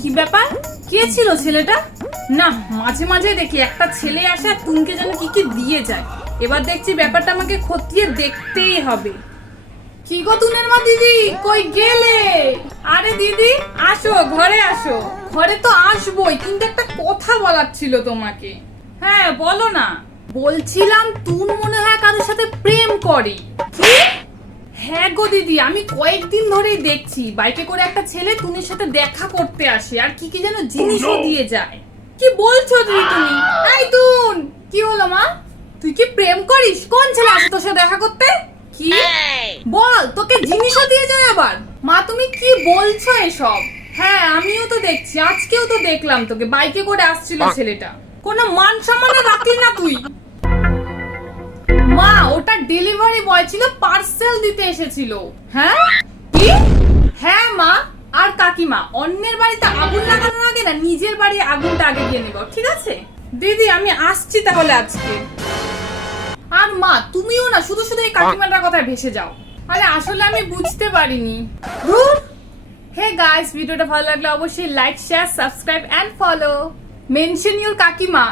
কি ব্যাপার, কে ছিল ছেলেটা? না, মাঝে মাঝে দেখি একটা ছেলে আসে আর তুনকে যেন কি কি দিয়ে যায়। এবার দেখছি ব্যাপারটা আমাকে খতিয়ে দেখতেই হবে। কি গো তুনের মা দিদি, কই গেলে? আরে দিদি আসো, ঘরে আসো। ঘরে তো আসবোই, কিন্তু একটা কথা বলার ছিল তোমাকে। হ্যাঁ বলো না। বলছিলাম তুন মনে হয় কারোর সাথে প্রেম করে। কি? হ্যাঁ গো দিদি, আমি কয়েকদিন ধরেই দেখছি বাইকে করে একটা ছেলে তুনের সাথে দেখা করতে আসে আর কি কি যেন জিনিসও দিয়ে যায়। কি বলছো দিদি তুমি? এই তুন, কি হলো মা? তুই কি প্রেম করিস? কোন ছেলে আসে তোর সাথে দেখা করতে? কি বল, তোকে জিনিসও দিয়ে যায় আবার? মা তুমি কি বলছো এসব? হ্যাঁ আমিও তো দেখছি, আজকেও তো দেখলাম তোকে বাইকে করে আসছিল ছেলেটা। কোনো মান সম্মান রাখলি না তুই। মা ওটা ডেলিভারি বয় ছিল, পার্সেল দিতে এসেছিল। হ্যাঁ কি? হ্যাঁ মা, আর কাকিমা অন্যের বাড়িতে আগুন লাগানোর আগে না নিজের বাড়ি আগুনটা আগে দিয়ে নেব, ঠিক আছে? দিদি আমি আসছি তাহলে আজকে। আর মা তুমিও না শুধু শুধু এই কাকিমাটার কথায় ভেসে যাও। আরে আসলে আমি বুঝতে পারিনি। ধুর। হে গাইস, ভিডিওটা ভালো লাগলে অবশ্যই like, share, subscribe and follow. Mention your কাকিমা।